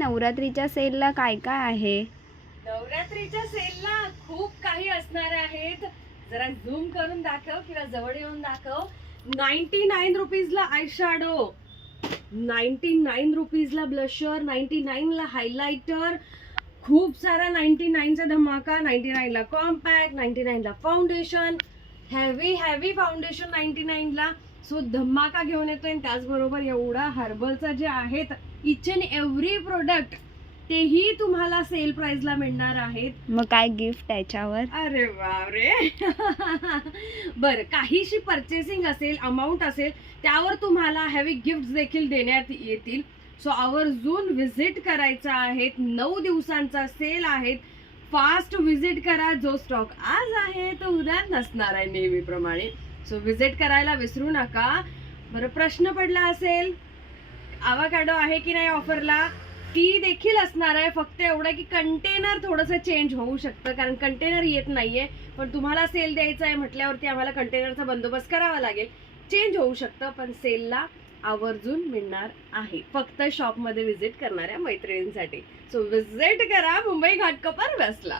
नवरात्रीच्या सेलला काय काय आहे? नवरात्रीच्या सेलला खूप काही असणार आहेत. जरा झूम करून दाखव किंवा जवळ येऊन दाखव. 99 रुपीजला आय शॅडो, 99 रुपीजला ब्लशर, 99 ला हायलायटर, खूप सारा 99 चा धमाका, 99 ला कॉम्पॅक्ट, 99 ला फाउंडेशन, हेवी फाउंडेशन 99 ला. सो धमाका घेऊन येतोय. त्याचबरोबर एवढा हर्बलचा जे आहेत इच अँड एव्हरी प्रोडक्ट तेही तुम्हाला सेल प्राइसला मिळणार आहेत. मग काय गिफ्ट त्याच्यावर? अरे बापरे. बरं, काहीशी परचेसिंग असेल, अमाऊंट असेल, त्यावर तुम्हाला हेवी गिफ्ट देखील देण्यात येतील. सो आवर्जून व्हिजिट करायचं आहे. 9 दिवसांचा सेल आहे. फास्ट व्हिजिट करा. जो स्टॉक आज आहे तो उद्या नसणार आहे नेहमीप्रमाणे. सो व्हिजिट करायला विसरू नका. बरं, प्रश्न पडला असेल आवाकाडो आहे की नाही ऑफरला, ती देखील असणार आहे. फक्त एवढं की कंटेनर थोडंसं चेंज होऊ शकतं, कारण कंटेनर येत नाहीये. पण तुम्हाला सेल द्यायचा आहे म्हटल्यावरती आम्हाला कंटेनरचा बंदोबस्त करावा लागेल. चेंज होऊ शकतं, पण सेलला आवर्जून मिळणार आहे फक्त शॉपमध्ये व्हिजिट करणाऱ्या मैत्रिणींसाठी. सो व्हिजिट करा मुंबई घाटकोपर वेस्टला.